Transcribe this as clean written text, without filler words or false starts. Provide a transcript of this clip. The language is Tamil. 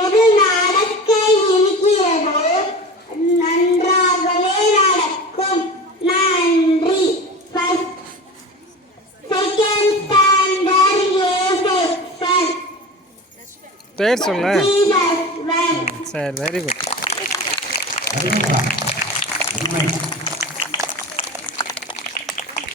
எது நடக்க இருக்கிறதோ நன்றாகவே நடக்கும். நன்றி. Second standard A section. பேர் சொல்ல. ஜீசஸ். சரி, வெரி குட்.